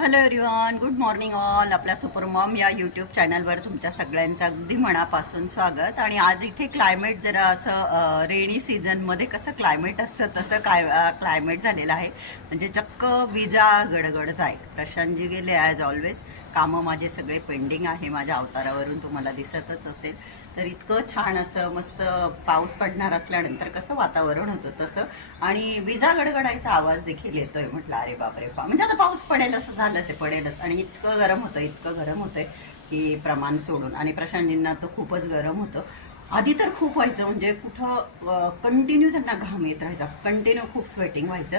Hello everyone good morning all आपल्या super mom या YouTube चॅनलवर तुमच्या सगळ्यांचं अगदी मनापासून स्वागत. आणि आज इथे क्लायमेट जरा असं रेनी सीझनमध्ये कसं क्लायमेट असतं तसं काय क्लायमेट झालेलं आहे. म्हणजे चक्क विजा गडगडत आहे. प्रशांतजी गेले ॲज ऑलवेज कामं माझे सगळे पेंडिंग आहे. माझ्या अवतारावरून तुम्हाला दिसतच असेल. तर इतकं छान असं मस्त पाऊस पडणार असल्यानंतर कसं वातावरण होतं तसं. आणि विजा गडगडायचा आवाज देखील येतोय म्हटलं अरे बापरे पा म्हणजे आता पाऊस पडेल असं झालंच आहे पडेलच. आणि इतकं गरम होतं इतकं गरम होतंय की प्रमाण सोडून. आणि प्रशांतजींना तर खूपच गरम होतं. आधी तर खूप व्हायचं म्हणजे कुठं कंटिन्यू त्यांना घाम येत राहायचा. कंटिन्यू खूप स्वेटिंग व्हायचं.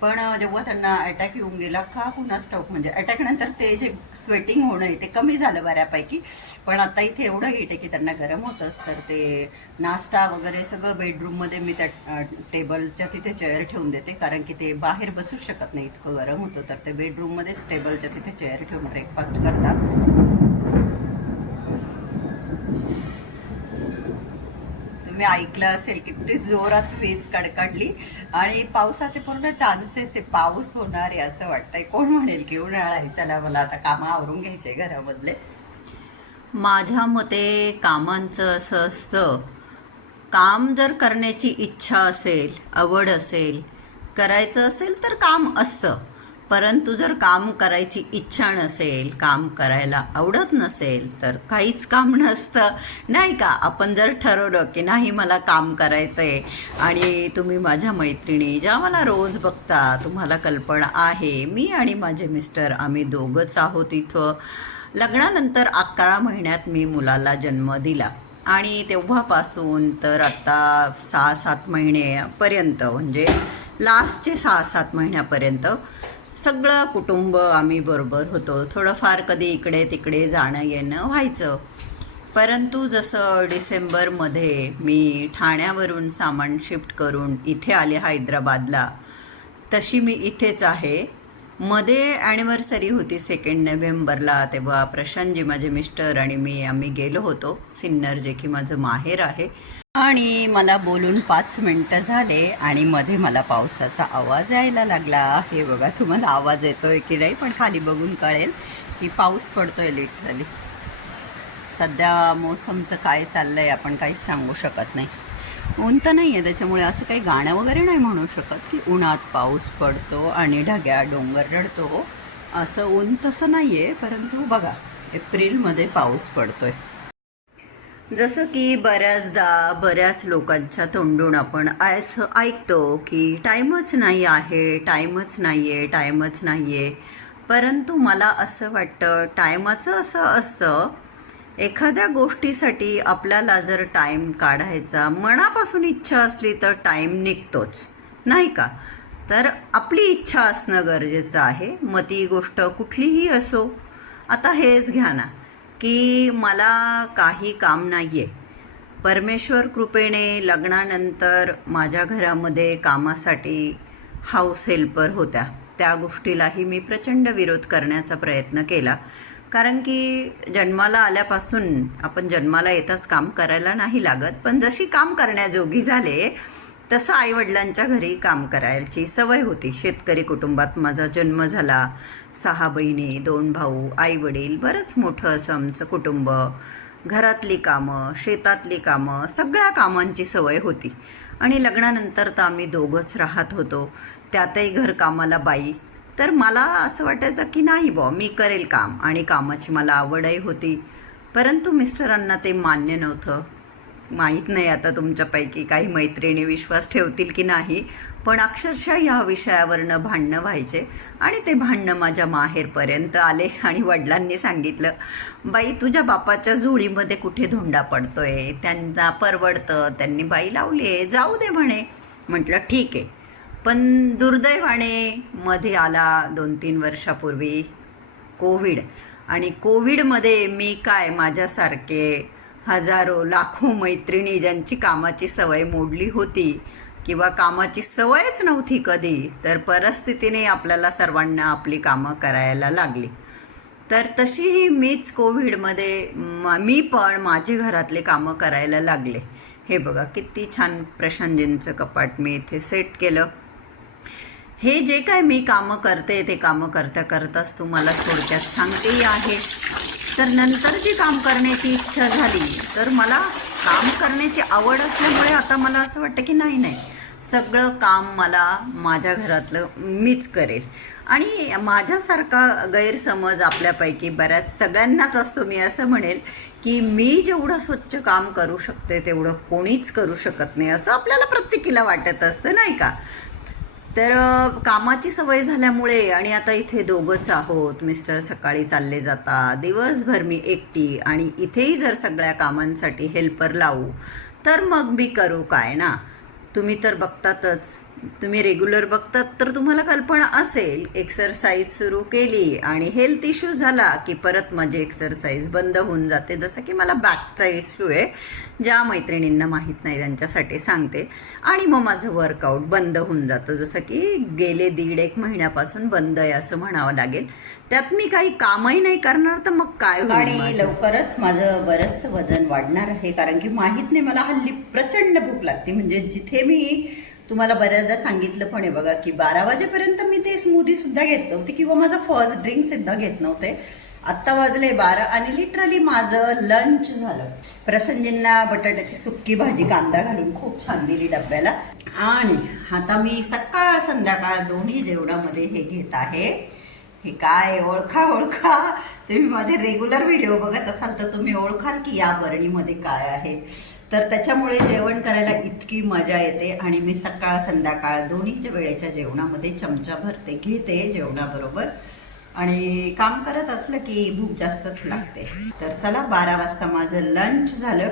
पण जेव्हा त्यांना अटॅक येऊन गेला का पुन्हा स्टॉक म्हणजे अटॅक नंतर ते जे स्वेटिंग होणं आहे ते कमी झालं बऱ्यापैकी. पण आता इथे एवढं हीट आहे की त्यांना गरम होतंच. तर ते नाश्ता वगैरे सगळं बेडरूममध्ये मी त्या टेबलच्या तिथे चेअर ठेवून देते. कारण की ते बाहेर बसूच शकत नाही इतकं गरम होतं. तर ते बेडरूममध्येच टेबलच्या तिथे चेअर ठेवून ब्रेकफास्ट करतात. तुम्ही ऐकलं असेल किती जोरात वीज कडकडली आणि पावसाचे पूर्ण चान्सेस आहे पाऊस होणार आहे असं वाटतंय. कोण म्हणेल की उन्हाळा आहे? चला मला आता कामं आवरून घ्यायचे घरामधले. माझ्या मते कामांचं असं असतं काम जर करण्याची इच्छा असेल आवड असेल करायचं असेल तर काम असतं. परंतु जर काम करायची इच्छा नसेल काम करायला आवडत नसेल तर काहीच काम नसतं. नाही का? आपण जर ठरवलं की नाही मला काम करायचं आहे आणि तुम्ही माझ्या मैत्रिणी ज्या मला रोज बघता तुम्हाला कल्पना आहे मी आणि माझे मिस्टर आम्ही दोघंच आहोत इथं. लग्नानंतर अकरा महिन्यात मी मुलाला जन्म दिला आणि तेव्हापासून तर आत्ता सहा सात महिनेपर्यंत म्हणजे लास्टचे सहा सात महिन्यापर्यंत सगळं कुटुंब आम्ही बरोबर होतो. थोडंफार कधी इकडे तिकडे जाणं येणं व्हायचं. परंतु जसं डिसेंबरमध्ये मी ठाण्यावरून सामान शिफ्ट करून इथे आले हैदराबादला तशी मी इथेच आहे. मध्ये ॲनिव्हर्सरी होती सेकंड नोव्हेंबरला तेव्हा प्रशांतजी माझे मिस्टर आणि मी आम्ही गेलो होतो. सिन्नर जे की माझं माहेर आहे. आणि मला बोलून पाच मिनटं झाले आणि मध्ये मला पावसाचा आवाज यायला लागला. हे बघा तुम्हाला आवाज येतोय की नाही पण खाली बघून कळेल की पाऊस पडतोय लिटरली सध्या मोसमचं काय चाललं आहे आपण काहीच सांगू शकत नाही. ऊन तर नाही आहे त्याच्यामुळे असं काही गाणं वगैरे नाही म्हणू शकत की उन्हात पाऊस पडतो आणि ढग्या डोंगर रडतो. असं ऊन तसं नाही आहे परंतु बघा एप्रिलमध्ये पाऊस पडतोय. जसं की बऱ्याचदा बऱ्याच लोकांच्या तोंडून आपण असं ऐकतो की टाईमच नाही आहे टाईमच नाही आहे टाईमच नाही आहे परंतु मला असं वाटतं टायमाचं असं असतं एखाद्या गोष्टीसाठी आपल्याला जर टाईम काढायचा मनापासून इच्छा असली तर टाईम निघतोच. नाही का? तर आपली इच्छा असणं गरजेचं आहे. मग ती गोष्ट कुठलीही असो. आता हेच घ्या ना की मला काही काम नाही आहे परमेश्वर कृपेने लग्नानंतर माझ्या घरामध्ये कामासाठी हाऊस हेल्पर होत्या. त्या गोष्टीलाही मी प्रचंड विरोध करण्याचा प्रयत्न केला. कारण की जन्माला आल्यापासून आपण जन्माला येताच काम करायला नाही लागत. पण जशी काम करण्याजोगी झाले तसं आईवडिलांच्या घरी काम करायची सवय होती. शेतकरी कुटुंबात माझा जन्म झाला. सहा बहिणी दोन भाऊ आईवडील बरंच मोठं असं आमचं कुटुंब. घरातली कामं शेतातली कामं सगळ्या कामांची सवय होती. आणि लग्नानंतर तर आम्ही दोघंच राहत होतो. त्यातही घरकामाला बाई तर मला असं वाटायचं की नाही बुवा मी करेल काम. आणि कामाची मला आवडही होती. परंतु मिस्टरांना ते मान्य नव्हतं. माहीत नाही आता तुमच्यापैकी काही मैत्रिणी विश्वास ठेवतील की नाही पण अक्षरशः ह्या विषयावरनं भांडणं व्हायचे. आणि ते भांडणं माझ्या माहेरपर्यंत आले आणि वडिलांनी सांगितलं बाई तुझ्या बापाच्या झोळीमध्ये कुठे धोंडा पडतोय? त्यांना परवडतं त्यांनी बाई लावली आहे. जाऊ दे म्हणे. म्हटलं ठीक आहे. पण दुर्दैवाने मध्ये आला दोन तीन वर्षापूर्वी कोविड. आणि कोविडमध्ये मी काय माझ्यासारखे हजारो लाखो मैत्रिणी ज्यांची कामाची सवय मोडली होती किंवा कामाची सवयच नव्हती कधी तर परिस्थितीने आपल्याला सर्वांना आपली कामं करायला लागली. तर तशीही मीच कोविडमध्ये म- मी पण माझी घरातले कामं करायला लागले. हे बघा किती छान प्रशांतजींचं कपाट मी इथे सेट केलं. हे जे काय मी कामं करते ते कामं करता करताच तुम्हाला थोडक्यात सांगतेही आहे. तर नंतर जी काम करण्याची इच्छा झाली तर मला काम करण्याची आवड असल्यामुळे आता मला असं वाटतं की नाही नाही. सगळं काम मला माझ्या घरातलं मीच करेल. आणि माझ्यासारखा गैरसमज आपल्यापैकी बऱ्याच सगळ्यांनाच असतो. मी असं म्हणेल की मी जेवढं स्वच्छ काम करू शकते तेवढं कोणीच करू शकत नाही असं आपल्याला प्रत्येकीला वाटत असतं नाही का? तर कामाची सवय झाल्यामुळे आणि आता इथे दोघंच आहोत. मिस्टर सकाळी चालले जातात दिवसभर मी एकटी आणि इथेही जर सगळ्या कामांसाठी हेल्पर लावू तर मग मी करू काय ना? तुम्ही तर बघतातच. तुम्ही रेग्युलर बघतात तर तुम्हाला कल्पना असेल एक्सरसाइज सुरू केली आणि हेल्थ इश्यू झाला की परत माझी एक्सरसाइज बंद होऊन जाते. जसं की मला बॅकचा इश्यू आहे ज्या मैत्रिणींना माहीत नाही त्यांच्यासाठी सांगते. आणि मग माझं वर्कआउट बंद होऊन जातं. जसं की गेले दीड एक महिन्यापासून बंद आहे असं म्हणावं लागेल. त्यात मी काही कामही नाही करणार तर मग काय आणि? लवकरच माझं बरंच वजन वाढणार आहे. कारण की माहीत नाही मला हल्ली प्रचंड भूक लागते. म्हणजे जिथे मी तुम्हाला बऱ्याचदा सांगितलं पण आहे बघा की बारा वाजेपर्यंत मी ते स्मूदी सुद्धा घेत नव्हते किंवा माझं फर्स्ट ड्रिंक सुद्धा घेत नव्हते. आत्ता वाजले बारा आणि लिटरली माझं लंच झालं. प्रसंजींना बटाट्याची सुक्की भाजी कांदा घालून खूप छान दिली डब्याला. आणि आता मी सकाळ संध्याकाळ दोन्ही जेवणामध्ये हे घेत आहे. हे काय ओळखा ओळखा. तुम्ही माझे रेग्युलर व्हिडिओ बघत असाल तर तुम्ही ओळखाल की या बरणीमध्ये काय आहे. तर त्याच्यामुळे जेवण करायला इतकी मजा येते आणि मी सकाळ संध्याकाळ दोन्ही वेळेच्या जेवणामध्ये चमचा भरते घेते जेवणाबरोबर. आणि काम करत असलं की भूक जास्तच लागते. तर चला बारा वाजता माझं लंच झालं.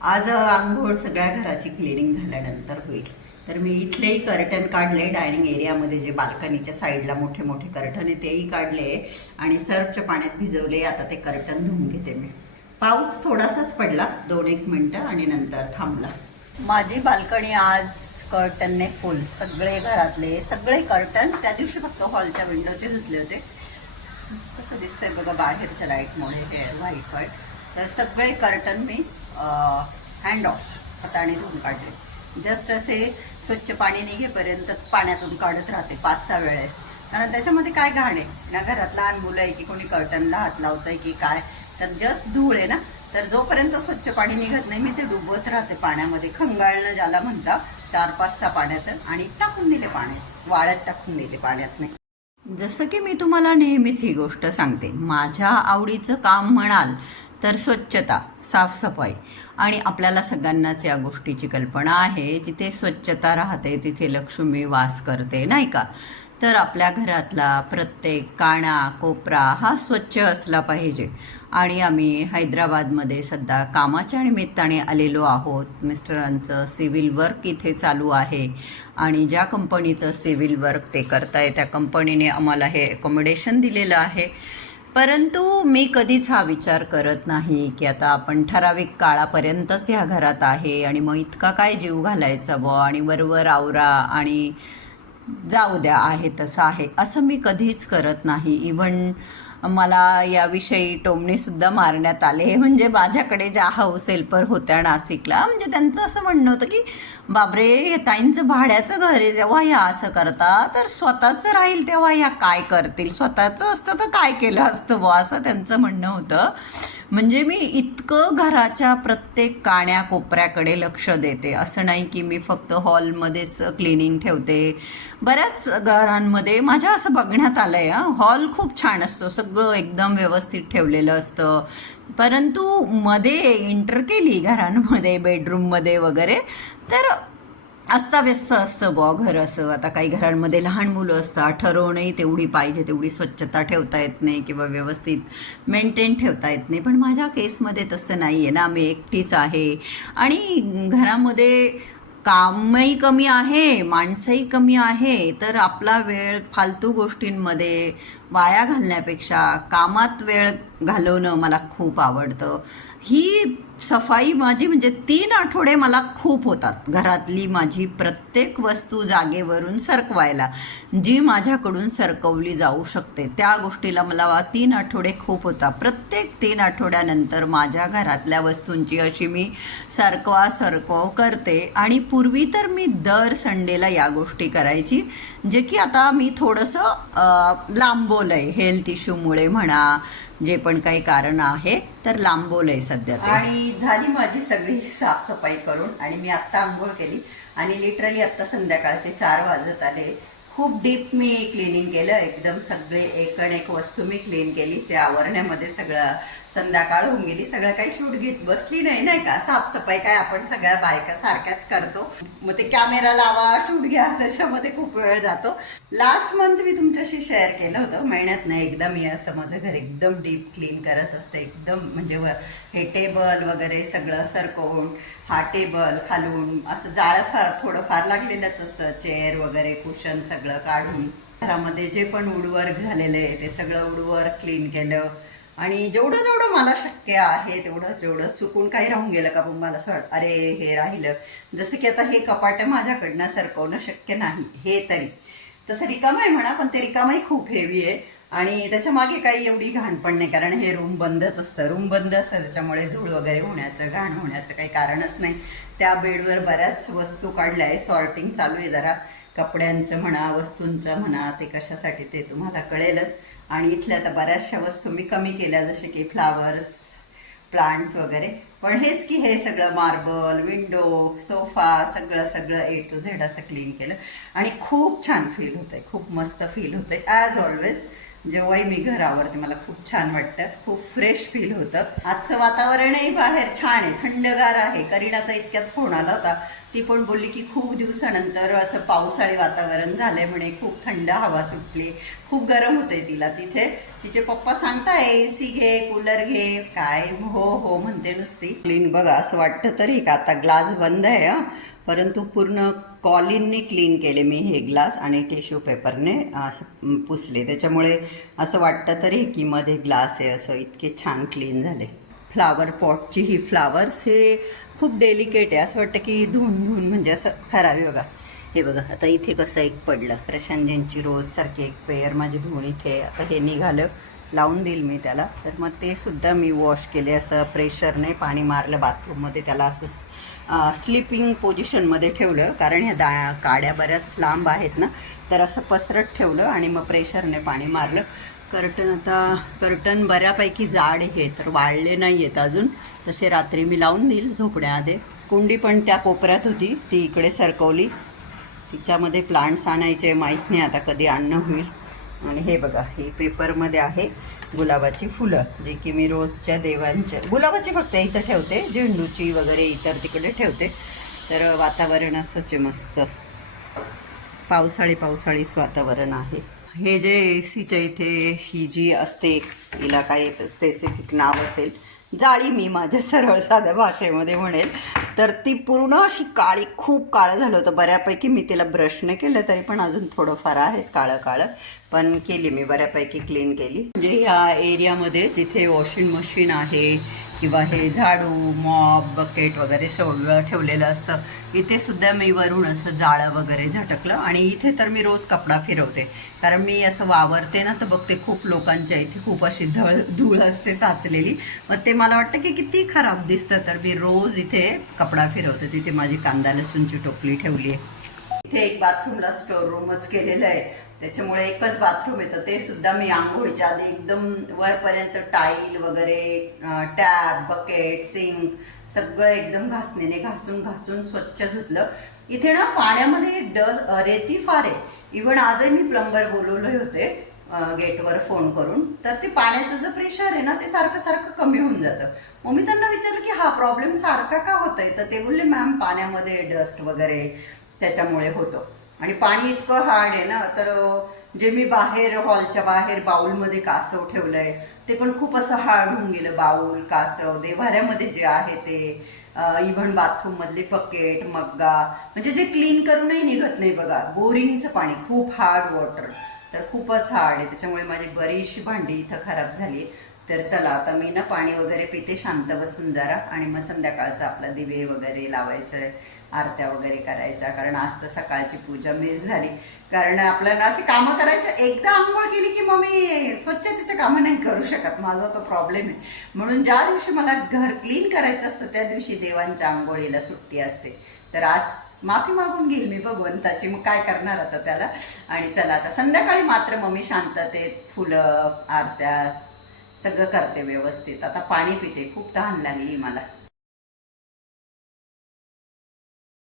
आज आंघोळ सगळ्या घराची क्लिनिंग झाल्यानंतर होईल. तर मी इथलेही कर्टन काढले डायनिंग एरियामध्ये जे बाल्कनीच्या साईडला मोठे मोठे कर्टन आहे तेही काढले आणि सर्फच्या पाण्यात भिजवले. आता ते कर्टन धुवून घेते मी. पाऊस थोडासाच पडला दोन एक मिनटं आणि नंतर थांबला. माझी बाल्कनी आज कर्टनने फुल सगळे घरातले सगळे कर्टन त्या दिवशी फक्त हॉलच्या विंडोचे धुतले होते. कसं दिसतंय बघा बाहेरच्या लाईटमुळे हे व्हाईट व्हाईट तर सगळे कर्टन मी हँड ऑफ हाताने धुवून काढले. जस्ट असे स्वच्छ पाणी निघेपर्यंत पाण्यातून काढत राहते पाच सहा वेळेस. कारण त्याच्यामध्ये काय घाण आहे? ना घरात लहान मुलं आहे की कोणी कर्टनला हात लावतंय की काय? तर जस्ट धूळ आहे ना? तर जोपर्यंत स्वच्छ पाणी निघत नाही मी ते डुबत राहते पाण्यामध्ये. खंगाळणं ज्याला म्हणतात चार पाच सहा पाण्यात आणि टाकून दिले पाण्यात. वाळत टाकून दिले पाण्यात नाही जसं की मी तुम्हाला नेहमीच ही गोष्ट सांगते. माझ्या आवडीचं काम म्हणाल तर स्वच्छता साफसफाई. आणि आपल्याला सगळ्यांनाच या गोष्टीची कल्पना आहे. जिथे स्वच्छता राहते तिथे लक्ष्मी वास करते नाही का? तर आपल्या घरातला प्रत्येक काणा कोपरा हा स्वच्छ असला पाहिजे. आणि आम्ही हैदराबादमध्ये सध्या कामाच्या निमित्ताने आलेलो आहोत. मिस्टरांचं सिव्हिल वर्क इथे चालू आहे. आणि ज्या कंपनीचं सिव्हिल वर्क ते करताय त्या कंपनीने आम्हाला हे अकोमोडेशन दिलेलं आहे. परंतु मी कधीच हा विचार करत नाही की आता आपण ठराविक काळापर्यंतच ह्या घरात आहे आणि मग इतका काय जीव घालायचा बुवा आणि वरवर आवरा आणि जाऊ द्या आहे तसं आहे असं मी कधीच करत नाही. इव्हन मला याविषयी टोमणेसुद्धा मारण्यात आले. म्हणजे माझ्याकडे ज्या हाऊस हेल्पर होत्या नाशिकला म्हणजे त्यांचं असं म्हणणं होतं की बापरे ताईंचं भाड्याचं घर आहे तेव्हा या असं करता. तर स्वतःचं राहील तेव्हा या काय करतील? स्वतःचं असतं तर काय केलं असतं बुवा? असं त्यांचं म्हणणं होतं. म्हणजे मी इतकं घराच्या प्रत्येक काण्या कोपऱ्याकडे लक्ष देते. असं नाही की मी फक्त हॉलमध्येच क्लिनिंग ठेवते. बऱ्याच घरांमध्ये माझ्या असं बघण्यात आलं आहे हॉल खूप छान असतो सगळं एकदम व्यवस्थित ठेवलेलं असतं. परंतु मध्ये एंटर केली घरांमध्ये बेडरूममध्ये वगैरे तर अस्ताव्यस्त असतं बॉ घर असं. आता काही घरांमध्ये लहान मुलं असतात ठरवणंही तेवढी पाहिजे तेवढी स्वच्छता ठेवता येत नाही किंवा व्यवस्थित मेंटेन ठेवता येत नाही. पण माझ्या केसमध्ये तसं नाही आहे ना मी एकटीच आहे. आणि घरामध्ये कामही कमी आहे माणसंही कमी आहे तर आपला वेळ फालतू गोष्टींमध्ये वाया घालण्यापेक्षा कामात वेळ घालवणं मला खूप आवडतं. ही सफाई माझी म्हणजे तीन आठवडे मला खूप होतात घरातली माझी प्रत्येक वस्तू जागेवरून सरकवायला जी माझ्याकडून सरकवली जाऊ शकते. त्या गोष्टीला मला तीन आठवडे खूप होतात. प्रत्येक तीन आठवड्यानंतर माझ्या घरातल्या वस्तूंची अशी मी सरकवा सरकव करते. आणि पूर्वी तर मी दर संडेला या गोष्टी करायची जे की आता मी थोडंसं लांबवलं आहे हेल्थ इश्यूमुळे म्हणा जे पण काही कारण आहे तर लांबवलंय सध्या आणि झाली माझी सगळी साफसफाई करून आणि मी आत्ता आंघोळ केली. आणि लिटरली आत्ता संध्याकाळचे चार वाजत आले. खूप डीप मी क्लिनिंग केलं. एकदम सगळे एकण एक वस्तू मी क्लीन केली. त्या आवरण्यामध्ये सगळं संध्याकाळ होऊन गेली सगळं काही शूट घेत बसली नाही नाही का? साफसफाई काय आपण सगळ्या बायका सारख्याच करतो. मग ते कॅमेरा लावा शूट घ्या त्याच्यामध्ये खूप वेळ जातो. लास्ट मंथ मी तुमच्याशी शेअर केलं होतं महिन्यात नाही एकदा मी असं माझं घर एकदम डीप क्लीन करत असते एकदम म्हणजे हे टेबल वगैरे सगळं सरकवून हा टेबल खालून असं जाळं फार थोडंफार लागलेलंच असतं. चेअर वगैरे कुशन सगळं काढून घरामध्ये जे पण वुडवर्क झालेलं आहे ते सगळं वुडवर्क क्लीन केलं. आणि जेवढं जेवढं मला शक्य आहे तेवढं जेवढं चुकून काही राहून गेलं का पण मला असं वाट अरे हे राहिलं. जसं की आता हे कपाट माझ्याकडनं सरकवणं शक्य नाही हे तरी. तसं रिकामं आहे म्हणा पण ते रिकामही खूप हेवी आहे. आणि त्याच्यामागे काही एवढी घाण पण नाही कारण हे रूम बंदच असतं. रूम बंद असतं त्याच्यामुळे धूळ वगैरे होण्याचं घाण होण्याचं काही कारणच नाही. त्या बेडवर बऱ्याच वस्तू काढल्या आहे सॉर्टिंग चालू आहे जरा. कपड्यांचं म्हणा वस्तूंचं म्हणा ते कशासाठी ते तुम्हाला कळेलच. आणि इथल्या आता बऱ्याचशा वस्तू मी कमी केल्या जसे की फ्लावर्स प्लांट्स वगैरे. पण हेच की हे सगळं मार्बल विंडो सोफा सगळं सगळं ए टू झेड असं क्लीन केलं. आणि खूप छान फील होतंय खूप मस्त फील होतंय. ॲज ऑलवेज जेव्हाही मी घरावरती मला खूप छान वाटतं खूप फ्रेश फील होतं. आजचं वातावरणही बाहेर छान आहे थंडगार आहे. करीनाचा इतक्यात फोन आला होता. ती पण बोलली की खूप दिवसानंतर असं पावसाळी वातावरण झालंय म्हणे खूप थंड हवा सुटली खूप गरम होते तिला तिथे. तिचे पप्पा सांगताय ए सी घे कूलर घे. काय? हो हो म्हणते नुसती. क्लीन बघा असं वाटतं तरी का? आता ग्लास बंद आहे हा. परंतु पूर्ण कॉलिनने क्लीन केले मी हे ग्लास आणि टिश्यू पेपरने असं पुसले. त्याच्यामुळे असं वाटतं तरी की मध्ये ग्लास आहे असं इतके छान क्लीन झाले. फ्लावर पॉटची ही फ्लावर्स हे खूप डेलिकेट आहे. असं वाटतं की धुवून धुवून म्हणजे असं खराब आहे बघा. हे बघा आता इथे कसं एक पडलं. प्रशांतजींची रोज सारखी एक पेयर माझी धुवून इथे आता हे निघालं. लावून देईल मी त्याला. तर मग ते सुद्धा मी वॉश केले. असं प्रेशरने पाणी मारलं बाथरूममध्ये त्याला असं स्लिपिंग पोझिशनमध्ये ठेवलं. कारण ह्या दा काड्या बऱ्याच लांब आहेत ना. तर असं पसरत ठेवलं आणि मग प्रेशरने पाणी मारलं. कर्टन आता कर्टन बऱ्यापैकी जाड हे तर वाळले नाही आहेत अजून. तसे रात्री मी लावून देईल झोपण्याआधी. कुंडी पण त्या कोपऱ्यात होती ती इकडे सरकवली. तिच्यामध्ये प्लांट्स आणायचे माहीत नाही आता कधी आणणं होईल. आणि हे बघा हे पेपरमध्ये आहे गुलाबाची फुलं जे की मी रोजच्या देवांच्या गुलाबाची फक्त इथं ठेवते झेंडूची वगैरे इतर तिकडे ठेवते. तर वातावरण असंच मस्त पावसाळी पावसाळीच वातावरण आहे. हे जे ए सीच्या इथे ही जी असते हिला काही स्पेसिफिक नाव असेल जाळी मी माझ्या सरळ साध्या भाषेमध्ये म्हणेल. तर ती पूर्ण अशी काळी खूप काळं झालं होतं. बऱ्यापैकी मी तिला ब्रशने केलं तरी पण अजून थोडंफार आहेच काळं काळं. पण केली मी बऱ्यापैकी क्लीन केली. म्हणजे ह्या एरियामध्ये जिथे वॉशिंग मशीन आहे किंवा हे झाडू मॉप बकेट वगैरे सगळं ठेवलेलं असतं. इथे सुद्धा मी वरून असं जाळं वगैरे झटकलं आणि इथे तर मी रोज कपडा फिरवते. कारण मी असं वावरते ना तर बघते खूप लोकांच्या इथे खूप अशी धळ धूळ असते साचलेली. मग ते मला वाटतं की किती खराब दिसतं तर मी रोज इथे कपडा फिरवते. तिथे माझी कांदा लसूणची टोपली ठेवली आहे. इथे एक बाथरूमला स्टोर रूमच केलेलं आहे. त्याच्यामुळे एकच बाथरूम येतं. ते सुद्धा मी आंघोळीच्या आधी एकदम वरपर्यंत टाईल वगैरे टॅब बकेट सिंक सगळं एकदम घासणीने घासून घासून स्वच्छ धुतलं. इथे ना पाण्यामध्ये डस रेती फार आहे. इव्हन आजही मी प्लंबर बोलवले होते गेटवर फोन करून. तर ते पाण्याचं जे प्रेशर आहे ना ते सारखं सारखं कमी होऊन जातं. मग मी त्यांना विचारलं की हा प्रॉब्लेम सारखा का होतोय? तर ते बोलले मॅम पाण्यामध्ये डस्ट वगैरे त्याच्यामुळे होतं. आणि पाणी इतकं हार्ड आहे ना तर जे मी बाहेर हॉलच्या बाहेर बाऊलमध्ये कासव ठेवलंय ते पण खूप असं हार्ड होऊन गेलं. बाऊल कासव देवाऱ्यामध्ये जे आहे ते इव्हन बाथरूममधले पकेट मग्गा म्हणजे जे क्लीन करूनही निघत नाही बघा. बोरिंगचं पाणी खूप हार्ड वॉटर तर खूपच हार्ड आहे. त्याच्यामुळे माझी बरीचशी भांडी इथं खराब झाली तर चला आता मी ना पाणी वगैरे पिते शांत बसून जरा. आणि मग संध्याकाळचं आपला दिवे वगैरे लावायचं आहे आरत्या वगैरे करायच्या कारण आज तर सकाळची पूजा मिस झाली. कारण आपल्याला असे कामं करायच्या एकदा आंघोळ केली की मग मी स्वच्छतेचे कामं नाही करू शकत. माझा तो प्रॉब्लेम आहे. म्हणून ज्या दिवशी मला घर क्लीन करायचं असतं त्या दिवशी देवांच्या आंघोळीला सुट्टी असते. तर आज माफी मागून घेईल मी भगवंताची मग काय करणार आता त्याला? आणि चला आता संध्याकाळी मात्र मम्मी शांततेत फुलं आरत्या सगळं करते व्यवस्थित. आता पाणी पिते खूप तहान लागली मला.